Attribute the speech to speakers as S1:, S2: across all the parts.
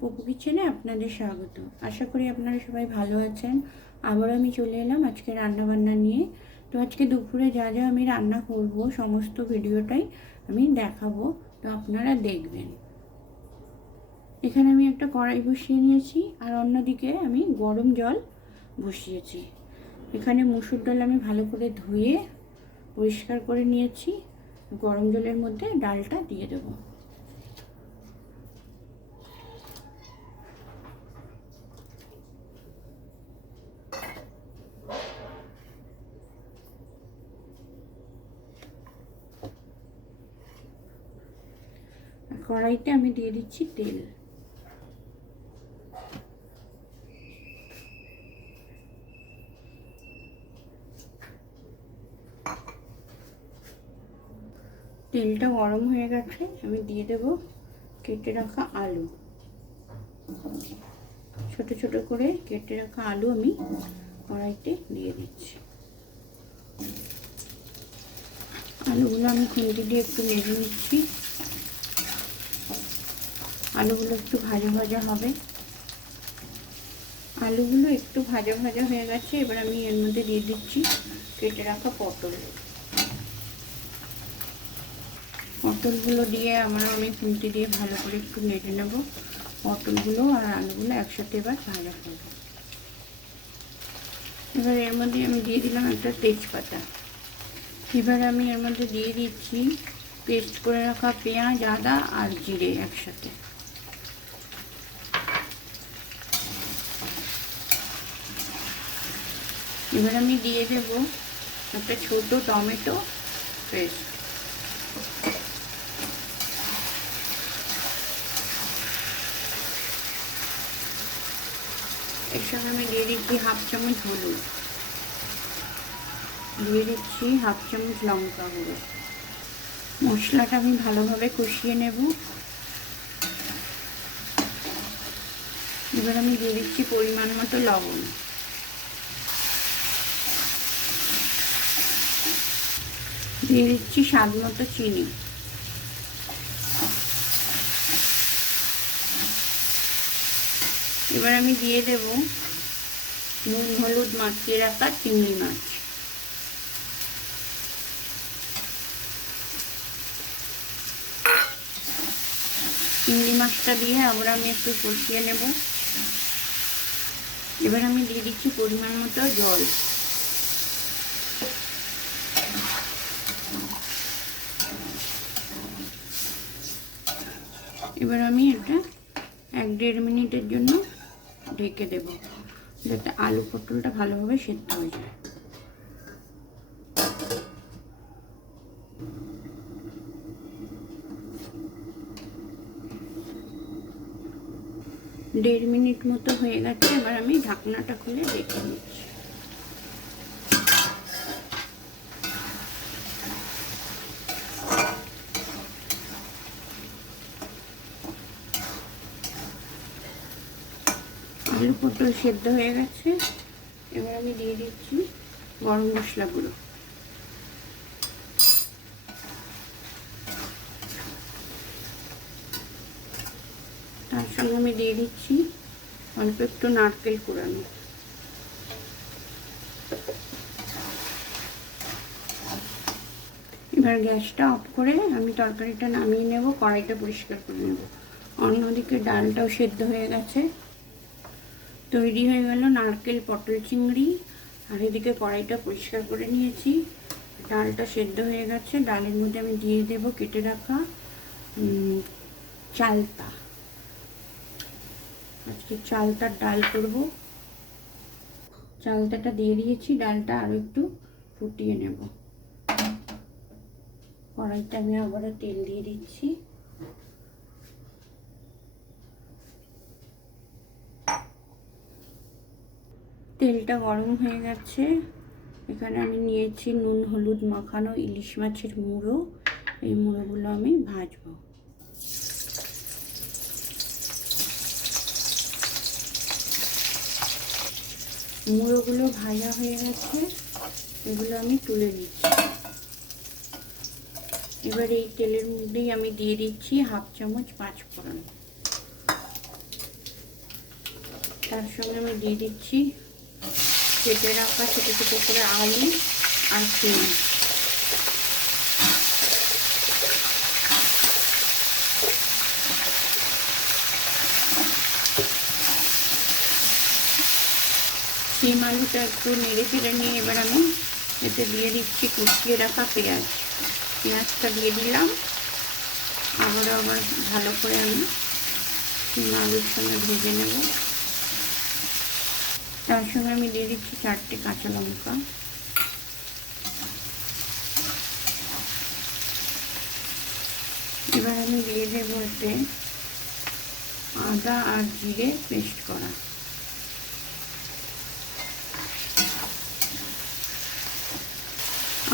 S1: পপু কিচেনে আপনাদের স্বাগত। আশা করি আপনারা সবাই ভালো আছেন। আবার আমি চলে এলাম আজকে রান্না বান্না নিয়ে। তো আজকে দুপুরে যা যা আমি রান্না করব, সমস্ত ভিডিওটাই আমি দেখাবো। তো আপনারা দেখবেন। এখানে আমি একটা কড়াই বসিয়ে নিয়েছি আর অন্যদিকে আমি গরম জল বসিয়েছি। এখানে মুসুর ডাল আমি ভালো করে ধুয়ে পরিষ্কার করে নিয়েছি। গরম জলের মধ্যে ডালটা দিয়ে দেবো। কড়াইতে আমি দিয়ে দিচ্ছি তেল। তেলটা গরম হয়ে গেছে, আমি দিয়ে দেব কেটে রাখা আলু। ছোট ছোট করে কেটে রাখা আলু আমি কড়াইতে দিয়ে দিচ্ছি। আলুগুলো আমি খুন্তি দিয়ে একটু নেড়ে নিচ্ছি। আলুগুলো একটু ভাজা ভাজা হবে। আলুগুলো একটু ভাজা ভাজা হয়ে গেছে, এবার আমি এর মধ্যে দিয়ে দিচ্ছি কেটে রাখা পটল। পটলগুলো দিয়ে আমরা আমি খুন্তি দিয়ে ভালো করে একটু নেড়ে নেব। পটলগুলো আর আলুগুলো একসাথে এবার ভাজা করব এবার এর মধ্যে আমি দিয়ে দিলাম একটা তেজপাতা। এবার আমি এর মধ্যে দিয়ে দিচ্ছি, পেস্ট করে রাখা পেঁয়াজ, আদা আর জিরে একসাথে। এবার আমি দিয়ে দেব একটা ছোট টমেটো পেস্ট। এর সঙ্গে আমি দিয়ে দিচ্ছি হাফ চামচ হলুদ। দিয়ে দিচ্ছি হাফ চামচ লঙ্কা গুঁড়ো। মশলাটা আমি ভালোভাবে কষিয়ে নেব। এবার আমি দিয়ে দিচ্ছি পরিমাণ মতো লবণ। দিয়ে দিচ্ছি স্বাদ মতো চিনি। এবার আমি দিয়ে দেব নুন, হলুদ মাখিয়ে রাখা চিংড়ি মাছ। চিংড়ি মাছটা দিয়ে আবার আমি একটু কষিয়ে নেব। এবার আমি দিয়ে দিচ্ছি পরিমাণ মতো জল। এবার আমি এটা এক দেড় মিনিটের জন্য ঢেকে দেব, যাতে আলু পটলটা ভালোভাবে সেদ্ধ হয়ে যায়। দেড় মিনিট মতো হয়ে গেছে, এবার আমি ঢাকনাটা খুলে দেখে নিচ্ছি আলু পটল সেদ্ধ হয়ে গেছে। এবার আমি দিয়ে দিচ্ছি গরম মশলা তার সঙ্গে আমি দিয়ে দিচ্ছি অল্প একটু নারকেল কুড়ানো। এবার গ্যাসটা অফ করে আমি তরকারিটা নামিয়ে নেব, কড়াইটা পরিষ্কার করে নেব। অন্যদিকে ডালটাও সেদ্ধ হয়ে গেছে। তৈরি হয়ে গেল নারকেল, পটল চিংড়ি। আর এদিকে কড়াইটা পরিষ্কার করে নিয়েছি। ডালটা সেদ্ধ হয়ে গেছে। ডালের মধ্যে আমি দিয়ে দেব কেটে রাখা চালতা। আজকে চালতার ডাল করব। চালতাটা দিয়ে দিয়েছি। ডালটা আরও একটু ফুটিয়ে নেব। কড়াইটা আমি আবারও তেল দিয়ে দিচ্ছি। তেলটা গরম হয়ে গেছে। এখানে আমি নিয়েছি নুন, হলুদ, মাখানো ইলিশ মাছের মুড়ো। এই মুড়োগুলো আমি ভাজবো। মুড়োগুলো ভাজা হয়ে গেছে। এগুলো আমি তুলে দিচ্ছি এবার এই তেলের মধ্যেই আমি দিয়ে দিচ্ছি হাফ চামচ পাঁচ ফোড়ন। তার সঙ্গে আমি দিয়ে দিচ্ছি কেটে রাখা ছোটো ছোটো করে আলু আর সিম সিম আলুটা একটু নেড়ে চেড়ে নিয়ে এবার আমি এতে দিয়ে দিচ্ছি কুচিয়ে রাখা পেঁয়াজ। পেঁয়াজটা দিয়ে দিলাম। আবার আবার ভালো করে আমি সিম আলুর সঙ্গে ভেজে নেব। তার সঙ্গে আমি দিয়ে দিচ্ছি চারটে কাঁচা লঙ্কা। এবার আমি দিয়ে দেবো এতে আদা আর জিরে পেস্ট করা।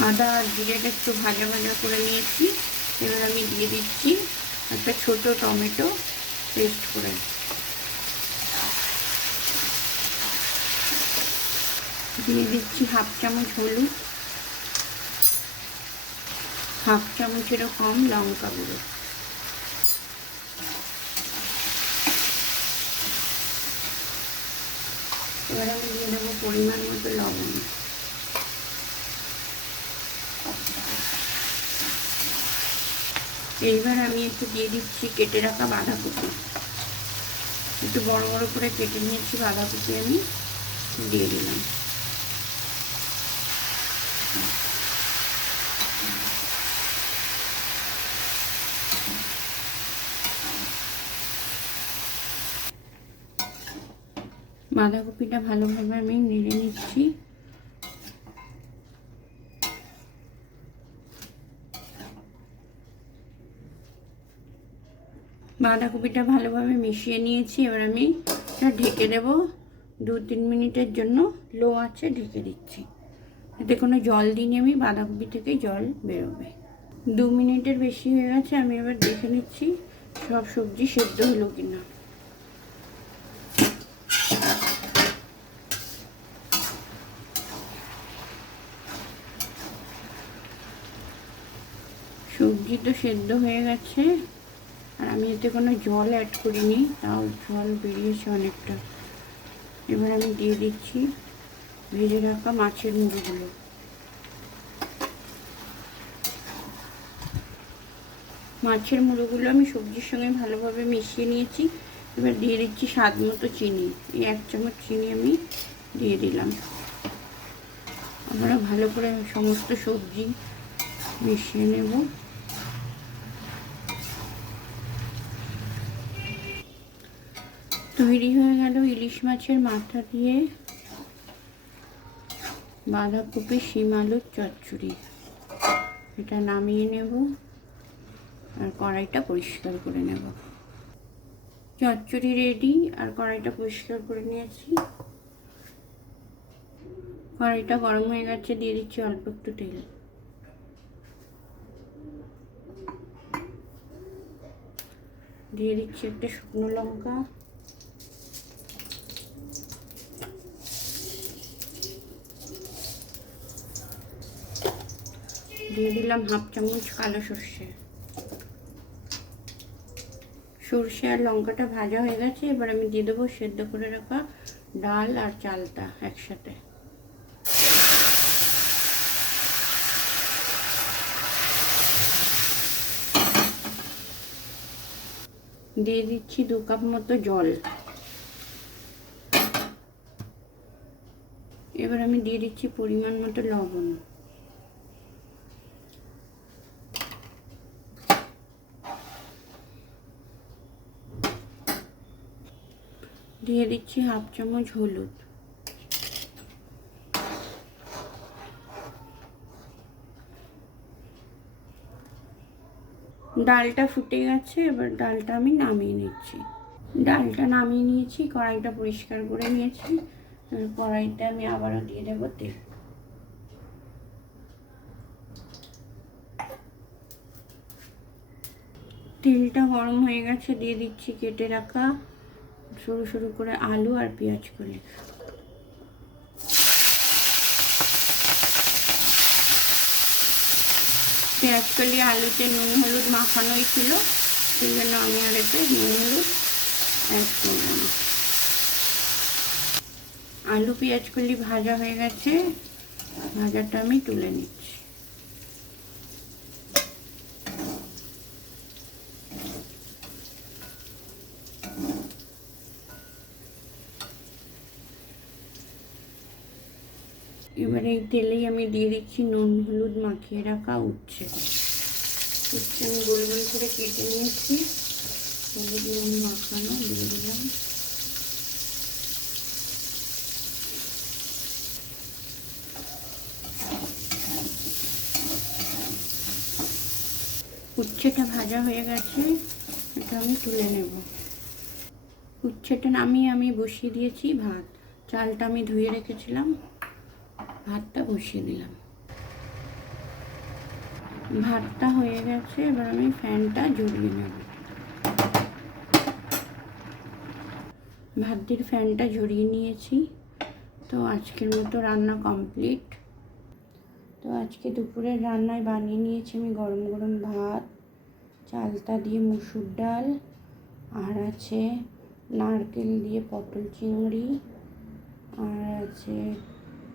S1: আদা আর জিরেটা একটু ভাজা ভাজা করে নিয়েছি। এবার আমি দিয়ে দিচ্ছি একটা ছোট টমেটো পেস্ট করে। দিয়ে দিচ্ছি হাফ চামচ হলুদ, হাফ চামচেরও কম লঙ্কা গুঁড়ো। এবার আমি দিয়ে দেবো পরিমাণ মতো লবণ। এইবার আমি একটু দিয়ে দিচ্ছি কেটে রাখা বাঁধাকপি। একটু বড় বড় করে কেটে নিয়েছি বাঁধাকপি আমি, দিয়ে দিলাম। বাঁধাকপিটা ভালোভাবে আমি নেড়ে নিচ্ছি। বাঁধাকপিটা ভালোভাবে মিশিয়ে নিয়েছি, এবার আমি ঢেকে দেব। দু তিন মিনিটের জন্য লো আছে ঢেকে দিচ্ছি। এতে কোনো জল দিইনি আমি, বাঁধাকপি থেকে জল বেরোবে। দু মিনিটের বেশি হয়ে গেছে, আমি এবার দেখে নিচ্ছি সব সবজি সেদ্ধ হলো কিনা। সবজি তো সেদ্ধ হয়ে গেছে, আর আমি এতে কোনো জল অ্যাড করিনি, তাও জল বেরিয়েছে অনেকটা। এবার আমি দিয়ে দিচ্ছি ভেজে রাখা মাছের মুড়িগুলো। মাছের মুড়োগুলো আমি সবজির সঙ্গে ভালোভাবে মিশিয়ে নিয়েছি। এবার দিয়ে দিচ্ছি স্বাদ মতো চিনি। এই এক চামচ চিনি আমি দিয়ে দিলাম। আমরা ভালো করে সমস্ত সবজি মিশিয়ে নেব। তৈরি হয়ে গেল ইলিশ মাছের মাথা দিয়ে। বাঁধাকপি, শিম আলুর চচ্চড়ি। এটা নামিয়ে নেব আর কড়াইটা পরিষ্কার করে নেব। চচ্চড়ি রেডি আর কড়াইটা পরিষ্কার করে নিয়েছি। কড়াইটা গরম হয়ে গেছে, দিয়ে দিচ্ছি অল্প একটু তেল। দিয়ে দিচ্ছি একটা শুকনো লঙ্কা। দিয়ে দিলাম হাফ চামচ কালো সর্ষে। সর্ষে আর লঙ্কাটা ভাজা হয়ে গেছে, এবার আমি দিয়ে দেবো সেদ্ধ করে রাখা ডাল আর চালটা একসাথে। দিয়ে দিচ্ছি দু কাপ মতো জল। এবার আমি দিয়ে দিচ্ছি পরিমাণ মতো লবণ। দিয়ে দিচ্ছি হাফ চামচ হলুদ। ডালটা ফুটে গেছে, এবার ডালটা আমি নামিয়ে নিচ্ছি। ডালটা নামিয়ে নিয়েছি, কড়াইটা পরিষ্কার করে নিয়েছি কড়াইটা আমি আবারও দিয়ে দেবো তেল। তেলটা গরম হয়ে গেছে, দিয়ে দিচ্ছি কেটে রাখা সরু সরু করে আলু আর পেঁয়াজ করে। পেঁয়াজ কলি, আলুতে নুন, হলুদ মাখানোই ছিল, সেই জন্য আমি আর এতে নুন, হলুদ অ্যাড করব না। আলু, পেঁয়াজ কলি ভাজা হয়ে গেছে, ভাজাটা আমি তুলে নিচ্ছি। এবারে এই তেলেই আমি দিয়ে দিচ্ছি নুন, হলুদ মাখিয়ে রাখা উচ্ছে। উচ্ছে আমি গোল গোল করে কেটে নিয়েছি। হলুদ, নুন মাখানো, দিয়ে দিলাম। উচ্ছেটা ভাজা হয়ে গেছে, এটা আমি তুলে নেব। উচ্ছেটা নামিয়ে আমি বসিয়ে দিয়েছি ভাত। চালটা আমি ধুয়ে রেখেছিলাম। ভাতটা বসিয়ে দিলাম। ভাতটা হয়ে গেছে, এবার আমি ফ্যানটা জড়িয়ে নেব। ভাতের ফ্যানটা জড়িয়ে নিয়েছি। তো আজকের মতো রান্না কমপ্লিট। তো আজকে দুপুরের রান্নায় বানিয়ে নিয়েছি আমি গরম গরম ভাত, চালতা দিয়ে মুসুর ডাল, আর আছে নারকেল দিয়ে পটল চিংড়ি, আর আছে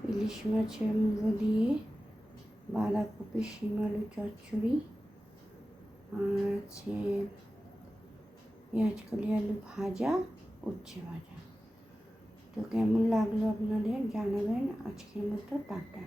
S1: ইলিশ মাছের মুড়ো দিয়ে বাঁধাকপি শিম আলু চচ্চড়ি, আর আছে পেঁয়াজকলি আলু ভাজা, উচ্ছে ভাজা। তো কেমন লাগল আপনাদের জানাবেন আজকের মতো, টাটা।